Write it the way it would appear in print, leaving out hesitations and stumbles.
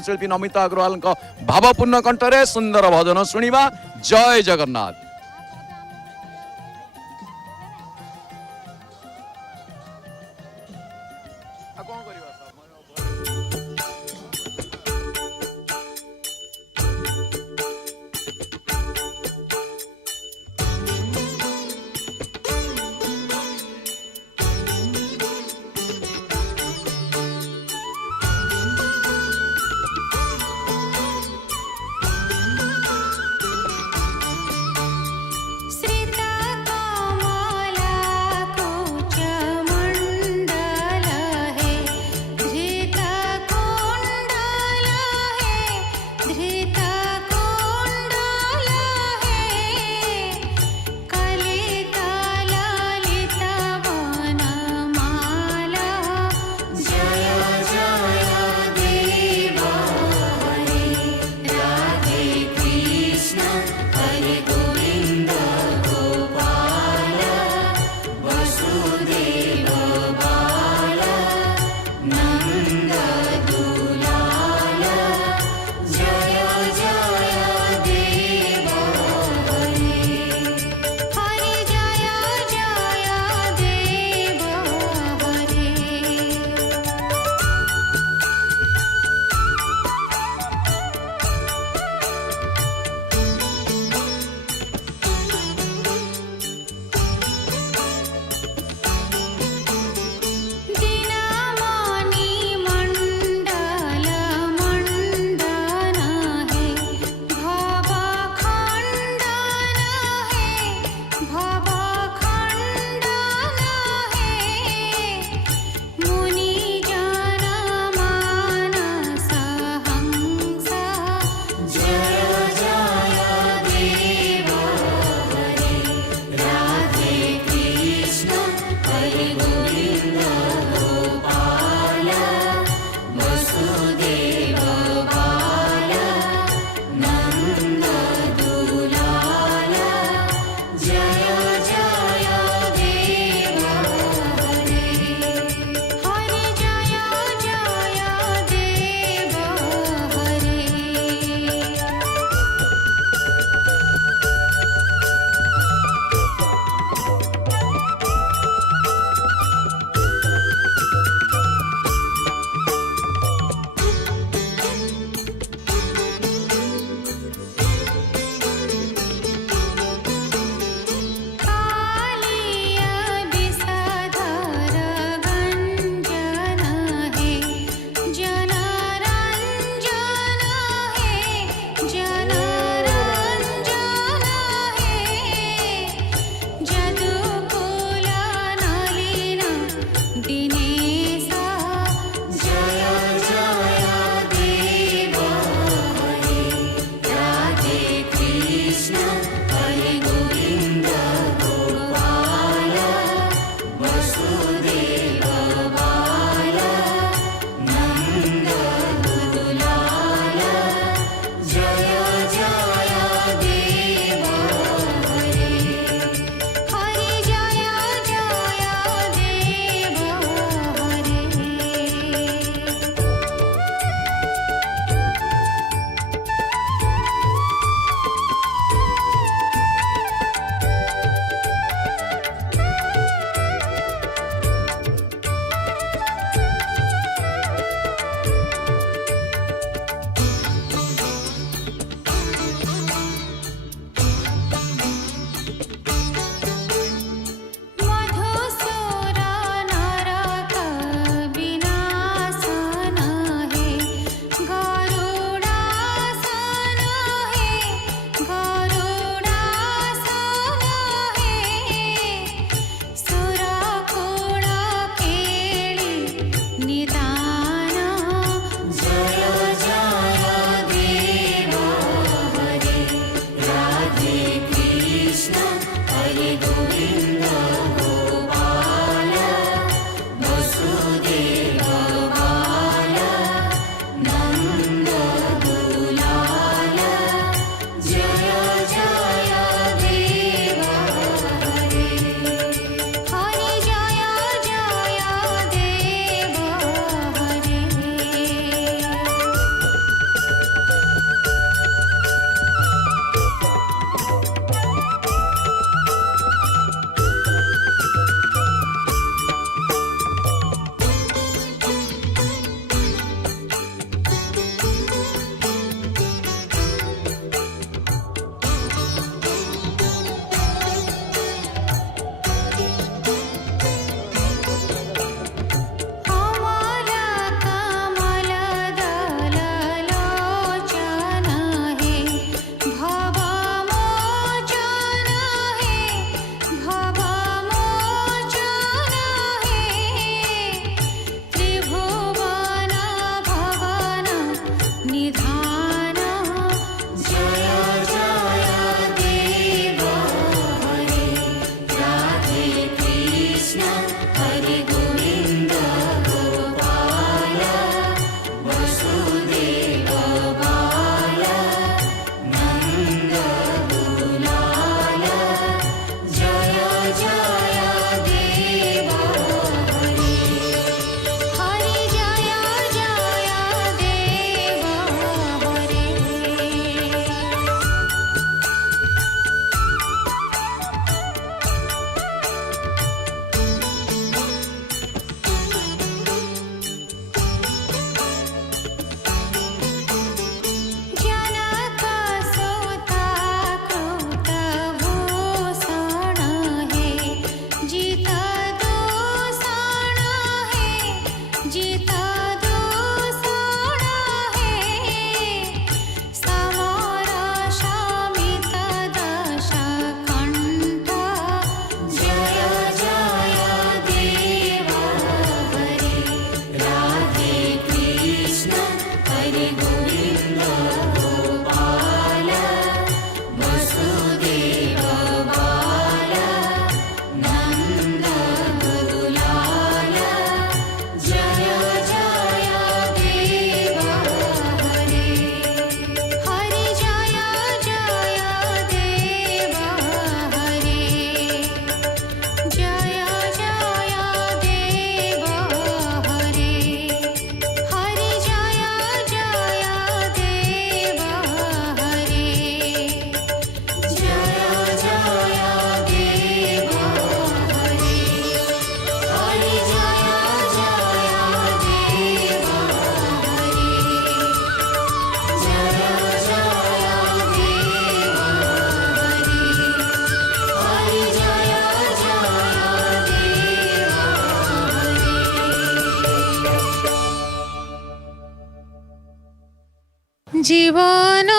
शिल्पी नमिता अग्रवाल भावपूर्ण कंठरे सुंदर भजन शुणा। जय जगन्नाथ। निधान जय जय देव हरे राधे कृष्ण हरे गोविंद गोपाल वसुदेव बाल नंद दुलाल जय जय देव हरे हरे जय जय देव हरे जनक सुता कृत भूषण है जित दूषण है जित दूषण है समर शमित दश कंठ जय जय देव हरे राधे कृष्ण हरे गोविंद गोपाल वसुदेव बाल नंद दुलाल जय जय देव हरे हरे जय जय देव हरे जय जय देव हरे हरे जय जय देव हरे जय जय देव हरे हरे जय जय देव हरे जय जय देव हरे हरे जय जय देव हरे जीवन